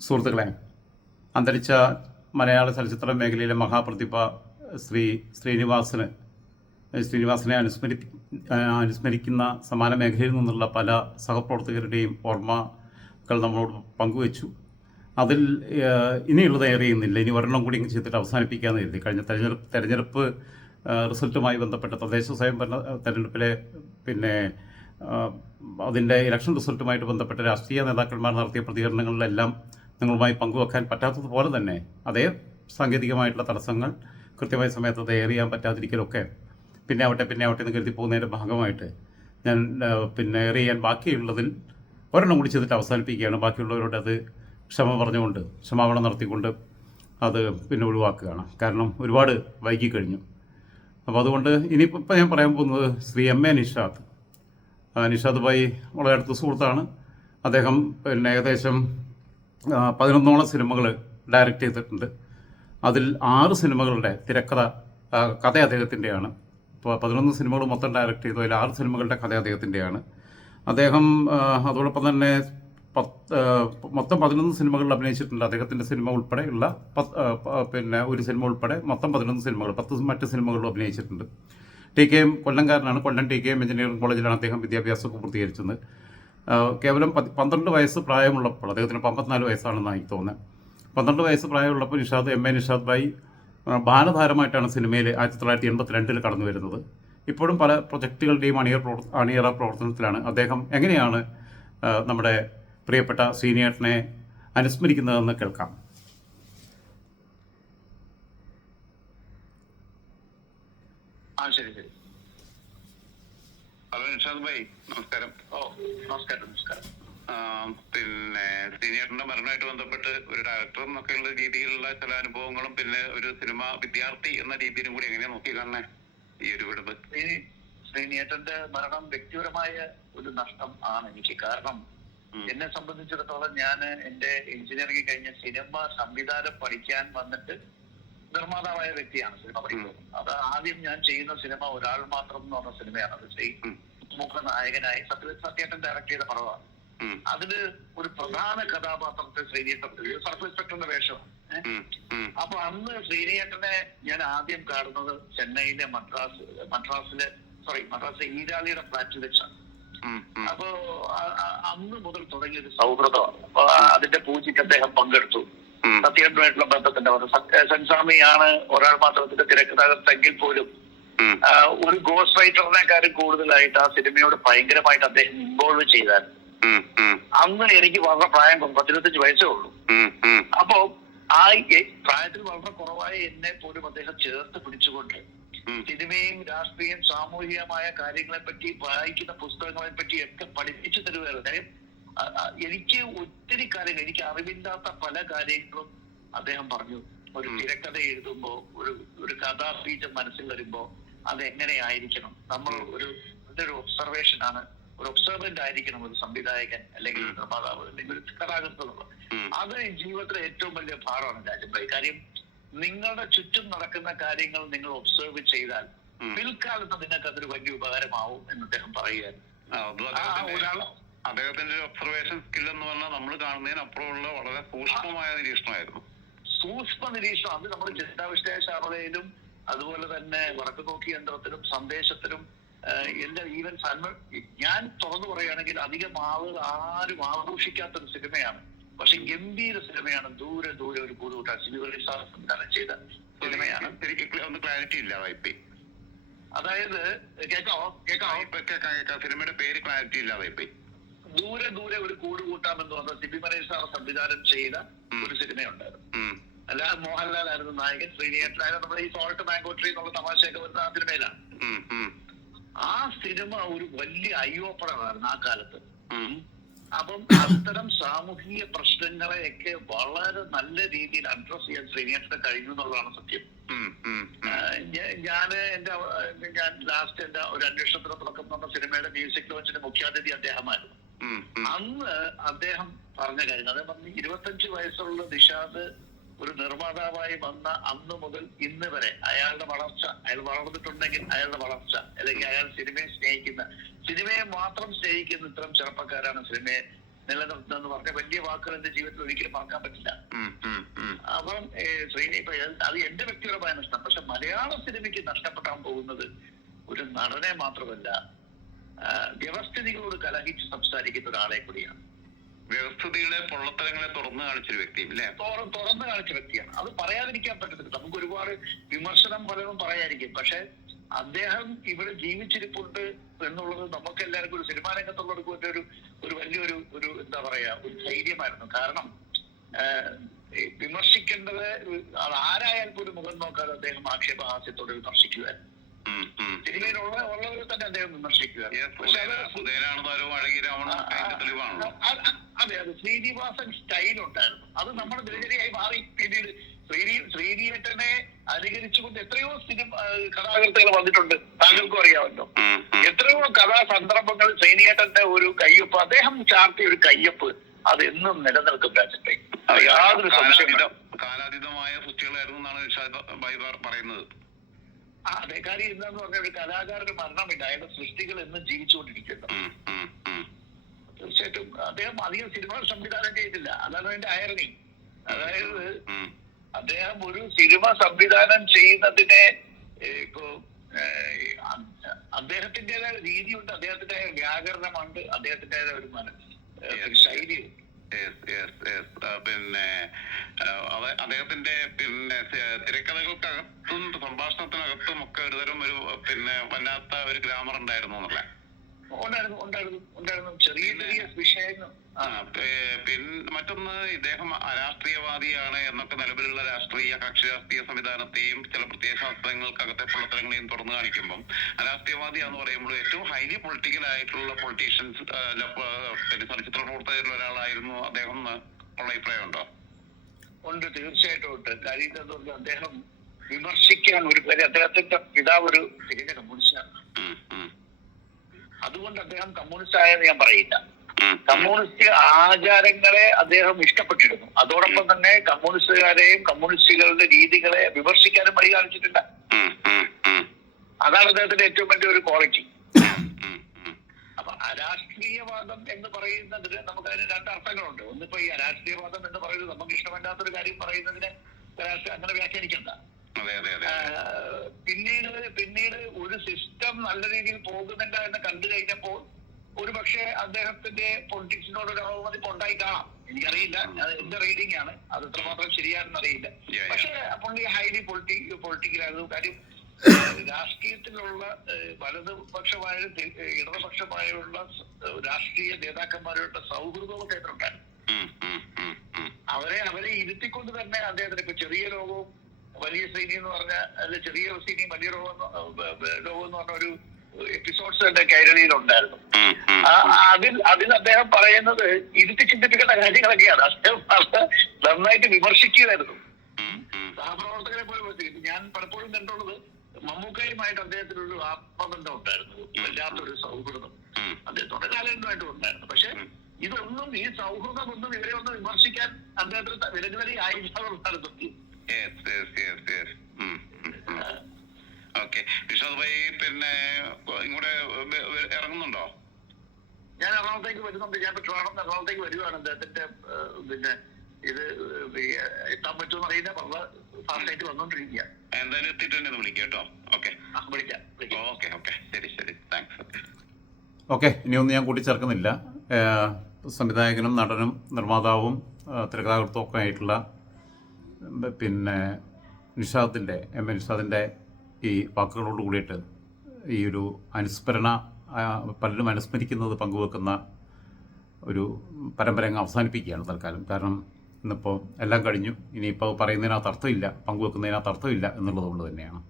സുഹൃത്തുക്കളെ അന്തരിച്ച മലയാള ചലച്ചിത്ര മേഖലയിലെ മഹാപ്രതിഭ ശ്രീ ശ്രീനിവാസന് ശ്രീനിവാസനെ അനുസ്മരി അനുസ്മരിക്കുന്ന സമാന മേഖലയിൽ നിന്നുള്ള പല സഹപ്രവർത്തകരുടെയും ഓർമ്മകൾ നമ്മളോട് പങ്കുവച്ചു. അതിൽ ഇനിയുള്ളത് ഏറെയുന്നില്ല ഇനി ഒരെണ്ണം കൂടി ചെയ്തിട്ട് അവസാനിപ്പിക്കാമെന്ന് കരുതി. കഴിഞ്ഞ തെരഞ്ഞെടുപ്പ് തെരഞ്ഞെടുപ്പ് റിസൾട്ടുമായി ബന്ധപ്പെട്ട തദ്ദേശ സ്വയംഭരണ തെരഞ്ഞെടുപ്പിലെ പിന്നെ അതിന്റെ ഇലക്ഷൻ റിസൾട്ടുമായിട്ട് ബന്ധപ്പെട്ട രാഷ്ട്രീയ നേതാക്കന്മാർ നടത്തിയ പ്രതികരണങ്ങളിലെല്ലാം നിങ്ങളുമായി പങ്കുവെക്കാൻ പറ്റാത്തതുപോലെ തന്നെ അതേ സാങ്കേതികമായിട്ടുള്ള തടസ്സങ്ങൾ കൃത്യമായ സമയത്ത് അത് എയർ പറ്റാതിരിക്കലൊക്കെ പിന്നെ ആവട്ടെ പിന്നെ ആവട്ടെ എന്ന് കരുതി പോകുന്നതിന്റെ ഭാഗമായിട്ട് ഞാൻ പിന്നെ എയർ ബാക്കിയുള്ളതിൽ ഒരെണ്ണം കൂടി ചെയ്തിട്ട് അവസാനിപ്പിക്കുകയാണ്. ബാക്കിയുള്ളവരോട് അത് ക്ഷമ പറഞ്ഞുകൊണ്ട് ക്ഷമാപണം നടത്തിക്കൊണ്ട് അത് പിന്നെ ഒഴിവാക്കുകയാണ്. കാരണം ഒരുപാട് വൈകി കഴിഞ്ഞു അപ്പോൾ അതുകൊണ്ട് ഇനിയിപ്പോൾ ഞാൻ പറയാൻ പോകുന്നത് ശ്രീ എം എ നിഷാദ് നിഷാദ് ഭായി വളരെ അടുത്ത സുഹൃത്താണ്. അദ്ദേഹം പിന്നെ ഏകദേശം പതിനൊന്നോളം സിനിമകൾ ഡയറക്റ്റ് ചെയ്തിട്ടുണ്ട്. അതിൽ ആറ് സിനിമകളുടെ തിരക്കഥ കഥ അദ്ദേഹത്തിന്റെയാണ്. ഇപ്പോൾ പതിനൊന്ന് സിനിമകൾ മൊത്തം ഡയറക്റ്റ് ചെയ്തു. അതിൽ ആറ് സിനിമകളുടെ കഥ അദ്ദേഹത്തിന്റെയാണ്. അദ്ദേഹം അതോടൊപ്പം തന്നെ പത്ത് മൊത്തം പതിനൊന്ന് സിനിമകളിൽ അഭിനയിച്ചിട്ടുണ്ട്. അദ്ദേഹത്തിന്റെ സിനിമ ഉൾപ്പെടെയുള്ള പിന്നെ ഒരു സിനിമ ഉൾപ്പെടെ മൊത്തം പതിനൊന്ന് സിനിമകൾ പത്ത് മറ്റ് സിനിമകളിലും അഭിനയിച്ചിട്ടുണ്ട്. T K M കൊല്ലംകാരനാണ്. Kollam T K M engineering കോളേജിലാണ് അദ്ദേഹം വിദ്യാഭ്യാസമൊക്കെ പൂർത്തീകരിച്ചത്. കേവലം പന്ത്രണ്ട് വയസ്സ് പ്രായമുള്ളപ്പോൾ അദ്ദേഹത്തിന് അമ്പത്തിനാല് വയസ്സാണെന്നാണ് എനിക്ക് തോന്നുന്നത്. പന്ത്രണ്ട് വയസ്സ് പ്രായമുള്ളപ്പോൾ നിഷാദ് എം എ നിഷാദ് ഭായി ബാലതാരമായിട്ടാണ് സിനിമയിൽ ആയിരത്തി തൊള്ളായിരത്തി എൺപത്തി രണ്ടിൽ കടന്നു വരുന്നത്. ഇപ്പോഴും പല പ്രൊജക്റ്റുകളുടെയും അണിയർ പ്രവർ അണിയറ പ്രവർത്തനത്തിലാണ് അദ്ദേഹം എങ്ങനെയാണ് നമ്മുടെ പ്രിയപ്പെട്ട സീനിയേട്ടനെ അനുസ്മരിക്കുന്നതെന്ന് കേൾക്കാം. ആ ശരി ശരി. നിഷാദ് ഭായി നമസ്കാരം. ഓ നമസ്കാരം നമസ്കാരം. പിന്നെ സീനിയറിന്റെ മരണമായിട്ട് ബന്ധപ്പെട്ട് ഒരു ഡയറക്ടർ എന്നൊക്കെയുള്ള രീതിയിലുള്ള ചില അനുഭവങ്ങളും പിന്നെ ഒരു സിനിമ വിദ്യാർത്ഥി എന്ന രീതിയിലും കൂടി എങ്ങനെയാ നോക്കി കാണണേ ഈ ഒരു വിടവ് ഈ ശ്രീനിയേട്ടന്റെ മരണം വ്യക്തിപരമായ ഒരു നഷ്ടം ആണ് എനിക്ക്. കാരണം എന്നെ സംബന്ധിച്ചിടത്തോളം ഞാൻ എന്റെ എഞ്ചിനീയറിംഗ് കഴിഞ്ഞ സിനിമ സംവിധാനം പഠിക്കാൻ വന്നിട്ട് നിർമ്മാതാവായ വ്യക്തിയാണ് സിനിമ പഠിക്കുന്നത്. അത് ആദ്യം ഞാൻ ചെയ്യുന്ന സിനിമ ഒരാൾ മാത്രം എന്ന് പറഞ്ഞ സിനിമയാണ്. അത് ശ്രീ ഉം. മുഖ നായകനായി സത്യ സത്യേട്ടൻ ഡയറക്ട് ചെയ്ത പടമാണ്. അതിൽ ഒരു പ്രധാന കഥാപാത്രത്തെ ശ്രീനിയേട്ടൻ സർക്കിൾ ഇൻസ്പെക്ടറിന്റെ വേഷം. അപ്പൊ അന്ന് ശ്രീനിയേട്ടനെ ഞാൻ ആദ്യം കാണുന്നത് ചെന്നൈയിലെ മദ്രാസ് മദ്രാസിലെ സോറി മദ്രാസിലെ ഈരാളിയുടെ ഫ്ലാറ്റിൽ വെച്ചാണ് അപ്പോ അന്ന് മുതൽ തുടങ്ങിയ ഒരു സൗഹൃദമാണ്. അപ്പൊ അതിന്റെ പൂജയ്ക്ക് അദ്ദേഹം പങ്കെടുത്തു. സത്യേട്ടനുമായിട്ടുള്ള ബന്ധത്തിന്റെ സെൻസാമിയാണ് ഒരാൾ മാത്രത്തിന്റെ തിരക്കഥാകൃത്തെങ്കിൽ പോലും ഒരു ഗോസ്റ്റ് റൈറ്ററിനെക്കാരും കൂടുതലായിട്ട് ആ സിനിമയോട് ഭയങ്കരമായിട്ട് അദ്ദേഹം ഇൻവോൾവ് ചെയ്താൽ അന്ന് എനിക്ക് വളരെ പ്രായം പത്തിരുപത്തഞ്ച് വയസ്സേ ഉള്ളൂ. അപ്പോ ആ പ്രായത്തിൽ വളരെ കുറവായ എന്നെ പോലും അദ്ദേഹം ചേർത്ത് പിടിച്ചുകൊണ്ട് സിനിമയും രാഷ്ട്രീയം സാമൂഹികമായ കാര്യങ്ങളെ പറ്റി വായിക്കുന്ന പുസ്തകങ്ങളെ പറ്റി ഒക്കെ പഠിപ്പിച്ചു തരുകയാണ് കാര്യം എനിക്ക് ഒത്തിരി കാര്യങ്ങൾ എനിക്ക് അറിവില്ലാത്ത പല കാര്യങ്ങളും അദ്ദേഹം പറഞ്ഞു. ഒരു തിരക്കഥ എഴുതുമ്പോ ഒരു ഒരു കഥാബീജം മനസ്സിൽ വരുമ്പോ അത് എങ്ങനെയായിരിക്കണം? നമ്മൾ ഒരു ഒരു ഒബ്സർവേഷൻ ആണ്. ഒരു ഒബ്സർവന്റ് ആയിരിക്കണം ഒരു സംവിധായകൻ അല്ലെങ്കിൽ ഒരു നിർമ്മാതാവ് അല്ലെങ്കിൽ ഒരു കഥാകൃത്ത് അത് ജീവിതത്തിലെ ഏറ്റവും വലിയ ഭാരമാണ് രാജഭായി കാര്യം നിങ്ങളുടെ ചുറ്റും നടക്കുന്ന കാര്യങ്ങൾ നിങ്ങൾ ഒബ്സർവ് ചെയ്താൽ. പിൽക്കാലത്ത് നിങ്ങൾക്ക് അതൊരു വലിയ ഉപകാരമാവും എന്ന് അദ്ദേഹം പറയുകയായിരുന്നു അദ്ദേഹത്തിന്റെ ഒരാൾ ഒബ്സർവേഷൻ സ്കിൽ എന്ന് പറഞ്ഞാൽ നമ്മൾ കാണുന്നതിനപ്പുറമുള്ള വളരെ സൂക്ഷ്മമായ നിരീക്ഷണമായിരുന്നു. സൂക്ഷ്മ നിരീക്ഷണം. അത് നമ്മുടെ ചിന്താവിഷ്ടയ ശാരദയിലും അതുപോലെ തന്നെ വടക്ക് നോക്കി യന്ത്രത്തിലും സന്ദേശത്തിലും എല്ലാ ഈവൻ സന്മ ഞാൻ തുറന്നു പറയുകയാണെങ്കിൽ അധികം ആളുകൾ ആരും ആഘോഷിക്കാത്ത ഒരു സിനിമയാണ്. പക്ഷെ ഗംഭീര സിനിമയാണ്. ദൂരെ ദൂരെ ഒരു കൂറുകൂട്ട സിനിമകളിൽ സംവിധാനം ചെയ്ത സിനിമയാണ്. ക്ലാരിറ്റി ഒന്ന് ക്ലാരിറ്റി ഇല്ലാതായിപ്പോയി അതായത് കേൾക്കാവോ കേൾക്കാവോ കേക്കാം. സിനിമയുടെ പേര് ക്ലാരിറ്റി ഇല്ല വൈപ്പി ദൂരെ ദൂരെ ഒരു കൂട് കൂട്ടാമെന്ന് പറഞ്ഞ സിബി മനേഷ് സാർ സംവിധാനം ചെയ്ത ഒരു സിനിമയുണ്ടായിരുന്നു. അല്ല മോഹൻലാൽ ആയിരുന്നു നായകൻ ശ്രീനിയേട്ടനായിരുന്നു നമ്മുടെ ഈ സോൾട്ട് മാംഗോ ട്രീ എന്നുള്ള തമാശയൊക്കെ വരുന്ന ആ സിനിമയിലാണ് ആ സിനിമ ഒരു വലിയ ഐ ഓപ്പണറായിരുന്നു ആ കാലത്ത്. അപ്പം അത്തരം സാമൂഹിക പ്രശ്നങ്ങളെയൊക്കെ വളരെ നല്ല രീതിയിൽ അഡ്രസ് ചെയ്യാൻ ശ്രീനിയേട്ടന് കഴിഞ്ഞു എന്നുള്ളതാണ് സത്യം. ഞാൻ എന്റെ ഞാൻ ലാസ്റ്റ് എന്റെ ഒരു അന്വേഷണത്തിന് തുടക്കം എന്ന് സിനിമയുടെ മ്യൂസിക് ലോഞ്ചിന്റെ മുഖ്യാതിഥി അദ്ദേഹമായിരുന്നു. അന്ന് അദ്ദേഹം പറഞ്ഞ കാര്യം അദ്ദേഹം പറഞ്ഞു ഇരുപത്തഞ്ച് വയസ്സുള്ള നിഷാദ് ഒരു നിർമ്മാതാവായി വന്ന അന്ന് മുതൽ ഇന്ന് വരെ അയാളുടെ വളർച്ച അയാൾ വളർന്നിട്ടുണ്ടെങ്കിൽ അയാളുടെ വളർച്ച അല്ലെങ്കിൽ അയാൾ സിനിമയെ സ്നേഹിക്കുന്ന സിനിമയെ മാത്രം സ്നേഹിക്കുന്ന ഇത്തരം ചെറുപ്പക്കാരാണ് സിനിമയെ നിലനിർത്തുന്നതെന്ന് പറഞ്ഞ വലിയ വാക്കുകൾ എന്റെ ജീവിതത്തിൽ ഒരിക്കലും മറക്കാൻ പറ്റില്ല. അപ്പം ശ്രീനി അത് എന്റെ വ്യക്തിപരമായ നഷ്ടം പക്ഷെ മലയാള സിനിമയ്ക്ക് നഷ്ടപ്പെടാൻ പോകുന്നത് ഒരു നടനെ മാത്രമല്ല വ്യവസ്ഥിതികളോട് കലഹിച്ച് സംസാരിക്കുന്ന ഒരാളെ കൂടിയാണ്. വ്യവസ്ഥിതിയുടെ പൊള്ളത്തരങ്ങളെ തുറന്നു കാണിച്ചൊരു വ്യക്തിയും അല്ലേ തുറ- തുറന്നു കാണിച്ച വ്യക്തിയാണ്. അത് പറയാതിരിക്കാൻ പറ്റത്തില്ല. നമുക്ക് ഒരുപാട് വിമർശനം പലതും പറയാതിരിക്കും. പക്ഷെ അദ്ദേഹം ഇവിടെ ജീവിച്ചിരിപ്പുണ്ട് എന്നുള്ളത് നമുക്ക് എല്ലാവർക്കും ഒരു സിനിമാ രംഗത്തുള്ളവർക്ക് ഒരു ഒരു വലിയൊരു ഒരു എന്താ പറയാ ഒരു ധൈര്യമായിരുന്നു. കാരണം വിമർശിക്കേണ്ടത് ആരായാൽ പോലും മുഖം നോക്കാതെ അദ്ദേഹം ആക്ഷേപഹാസ്യത്തോടെ വിമർശിക്കുവാൻ ഉള്ളവരെ തന്നെ അദ്ദേഹം വിമർശിക്കുക. അത് അതെ ശ്രീനിവാസൻ സ്റ്റൈൽ ഉണ്ടായിരുന്നു അത് നമ്മുടെ ദിനചര്യയായി മാറി. പിന്നീട് ശ്രീനി ശ്രീനിയേട്ടനെ അനുകരിച്ചുകൊണ്ട് എത്രയോ സിനിമ കഥാകൃത്തുകൾ വന്നിട്ടുണ്ട്. താങ്കൾക്കും അറിയാമല്ലോ. എത്രയോ കഥാ സന്ദർഭങ്ങൾ ശ്രീനിയേട്ടന്റെ ഒരു കയ്യൊപ്പ് അദ്ദേഹം ചാർത്തിയ ഒരു കയ്യൊപ്പ് അത് എന്നും നിലനിൽക്കും രാജ്യത്തെ. യാതൊരു സംശയമില്ല കാലാതീത- കാലാതീതമായ സൃഷ്ടികളായിരുന്നു എന്നാണ് പറയുന്നത്. അതേ കാര്യം എന്താന്ന് പറഞ്ഞ ഒരു കലാകാരന് മരണമില്ല. അയാളുടെ സൃഷ്ടികൾ എന്നും ജീവിച്ചുകൊണ്ടിരിക്കുന്നു. തീർച്ചയായിട്ടും അദ്ദേഹം അധികം സിനിമകൾ സംവിധാനം ചെയ്തില്ല അതാണ് അതിന്റെ അയർണി അതായത് അദ്ദേഹം ഒരു സിനിമ സംവിധാനം ചെയ്യുന്നതിനെ ഇപ്പോ അദ്ദേഹത്തിന്റേതായ രീതിയുണ്ട്. അദ്ദേഹത്തിന്റെ വ്യാകരണമുണ്ട്. അദ്ദേഹത്തിന്റേതായ ഒരു മന ഒരു ശൈലിയുണ്ട്. പിന്നെ അദ്ദേഹത്തിന്റെ പിന്നെ തിരക്കഥകൾക്കകത്തും സംഭാഷണത്തിനകത്തും ഒക്കെ ഒരുതരം ഒരു പിന്നെ വല്ലാത്ത ഒരു ഗ്രാമർ ഉണ്ടായിരുന്നു എന്നുള്ള ഉണ്ടായിരുന്നു ഉണ്ടായിരുന്നു ഉണ്ടായിരുന്നു. ചെറിയ ചെറിയ വിഷയങ്ങൾ. ആ, പിന്നെ മറ്റൊന്ന് ഇദ്ദേഹം അരാഷ്ട്രീയവാദിയാണ് എന്നൊക്കെ നിലവിലുള്ള രാഷ്ട്രീയ കക്ഷി രാഷ്ട്രീയ സംവിധാനത്തെയും ചില പ്രത്യേക ശാസ്ത്രങ്ങൾക്കകത്തെ പ്രവർത്തനങ്ങളെയും തുറന്നു കാണിക്കുമ്പം അരാഷ്ട്രീയവാദിയാന്ന് പറയുമ്പോൾ ഏറ്റവും ഹൈലി പൊളിറ്റിക്കൽ ആയിട്ടുള്ള പൊളിറ്റീഷ്യൻസ് പിന്നെ ചലച്ചിത്ര പ്രവർത്തകരിൽ ഒരാളായിരുന്നു അദ്ദേഹം എന്ന് ഉള്ള അഭിപ്രായം ഉണ്ടോ? ഉണ്ട് തീർച്ചയായിട്ടും ഉണ്ട്. കാര്യം അദ്ദേഹം വിമർശിക്കാൻ ഒരു അദ്ദേഹത്തിന്റെ പിതാവ് ഒരു തികഞ്ഞ കമ്മ്യൂണിസ്റ്റാണ് അതുകൊണ്ട് അദ്ദേഹം കമ്മ്യൂണിസ്റ്റ് ആയെന്ന് ഞാൻ പറയില്ല. കമ്മ്യൂണിസ്റ്റ് ആചാരങ്ങളെ അദ്ദേഹം ഇഷ്ടപ്പെട്ടിരുന്നു. അതോടൊപ്പം തന്നെ കമ്മ്യൂണിസ്റ്റുകാരെയും കമ്മ്യൂണിസ്റ്റുകളുടെ രീതികളെ വിമർശിക്കാനും മടി കാണിച്ചിട്ടില്ല അതാണ് അദ്ദേഹത്തിന്റെ ഏറ്റവും വലിയ ഒരു ക്വാളിറ്റി. അപ്പൊ അരാഷ്ട്രീയവാദം എന്ന് പറയുന്നതിന് നമുക്ക് അതിന് രണ്ട് അർത്ഥങ്ങളുണ്ട്. ഒന്നിപ്പോ ഈ അരാഷ്ട്രീയവാദം എന്ന് പറയുന്നത് നമുക്ക് ഇഷ്ടമല്ലാത്തൊരു കാര്യം പറയുന്നതിന് അങ്ങനെ വ്യാഖ്യാനിക്കണ്ട. നല്ല രീതിയിൽ പോകുന്നില്ല എന്ന് കണ്ടു കഴിഞ്ഞപ്പോൾ ഒരു പക്ഷേ അദ്ദേഹത്തിന്റെ പൊളിറ്റിക്സിനോട് ഒരു അവമതിപ്പ് ഉണ്ടായി കാണാം. എനിക്കറിയില്ല. എന്റെ റീഡിംഗ് ആണ്. അത് എത്രമാത്രം ശരിയാണെന്ന് അറിയില്ല. പക്ഷേ പുള്ളി ഹൈലി പൊളിറ്റി പൊളിറ്റിക്കലായിരുന്നു കാര്യം രാഷ്ട്രീയത്തിലുള്ള വലതുപക്ഷമായ ഇടതുപക്ഷമായുള്ള രാഷ്ട്രീയ നേതാക്കന്മാരുടെ സൗഹൃദവും അദ്ദേഹത്തിനുണ്ടായിരുന്നു. അവരെ അവരെ ഇരുത്തിക്കൊണ്ട് തന്നെ അദ്ദേഹത്തിന് ഇപ്പൊ ചെറിയ ലോകവും വലിയ സീനി എന്ന് പറഞ്ഞ അല്ല ചെറിയ സീനി വലിയ ലോകം ഏഹ് ലോകം എന്ന് പറഞ്ഞ ഒരു എപ്പിസോഡ്സ് തന്നെ കൈരളിയിൽ ഉണ്ടായിരുന്നു. അതിൽ അതിൽ അദ്ദേഹം പറയുന്നത് ഇരുത്തി ചിന്തിപ്പിക്കേണ്ട കാര്യങ്ങളൊക്കെയാണ്. അദ്ദേഹം അത് നന്നായിട്ട് വിമർശിക്കുകയായിരുന്നു. സഹപ്രവർത്തകരെ പോലെ. ഞാൻ പലപ്പോഴും കണ്ടുള്ളത് മമ്മൂക്കയുമായിട്ട് അദ്ദേഹത്തിന് ഒരു ആത്മബന്ധം ഉണ്ടായിരുന്നു. വല്ലാത്തൊരു സൗഹൃദം. അദ്ദേഹത്തോടെ കാലഘട്ടമായിട്ടും ഉണ്ടായിരുന്നു. പക്ഷെ ഇതൊന്നും ഈ സൗഹൃദമൊന്നും ഇവരെ ഒന്നും വിമർശിക്കാൻ അദ്ദേഹത്തിന് വിലകുലരി ആയിരുന്നു യെസ് യെസ് യെസ് ഉം. ഓക്കെ വിശ്വാസ് ഭായി പിന്നെ ഇങ്ങോട്ട് ഇറങ്ങുന്നുണ്ടോ? ഞാൻ എറണാകുളത്തേക്ക് വരുന്നുണ്ട് ഞാൻ ട്രിവാൻഡ്രത്ത് എറണാകുളത്തേക്ക് വരുവാണ്. അദ്ദേഹത്തിന്റെ പിന്നെ ഇത് എത്താൻ പറ്റുമെന്ന് അറിയില്ല വളരെ ഫാസ്റ്റായിട്ട് വന്നോണ്ടിരിക്കുക. എന്തായാലും എത്തിയിട്ട് തന്നെ ഒന്ന് വിളിക്കാം കേട്ടോ. ഓക്കെ വിളിക്കാം ഓക്കെ ഓക്കെ ശരി ശരി. താങ്ക്സ് ഓക്കെ ഇനിയൊന്നും ഞാൻ കൂട്ടിച്ചേർക്കുന്നില്ല. ഏഹ് സംവിധായകനും നടനും നിർമ്മാതാവും തിരക്കഥാകൃത്തും ഒക്കെ ആയിട്ടുള്ള പിന്നെ നിഷാദിന്റെ എം എ നിഷാദിന്റെ ഈ വാക്കുകളോട് കൂടിയിട്ട് ഈ ഒരു അനുസ്മരണ പലരും അനുസ്മരിക്കുന്നത് പങ്കുവെക്കുന്ന ഒരു പരമ്പര അങ്ങ് അവസാനിപ്പിക്കുകയാണ് തൽക്കാലം. കാരണം ഇന്നിപ്പോൾ എല്ലാം കഴിഞ്ഞു. ഇനിയിപ്പോൾ പറയുന്നതിനകത്ത് അർത്ഥമില്ല പങ്കുവെക്കുന്നതിനകത്ത് അർത്ഥമില്ല എന്നുള്ളത് കൊണ്ട് തന്നെയാണ്.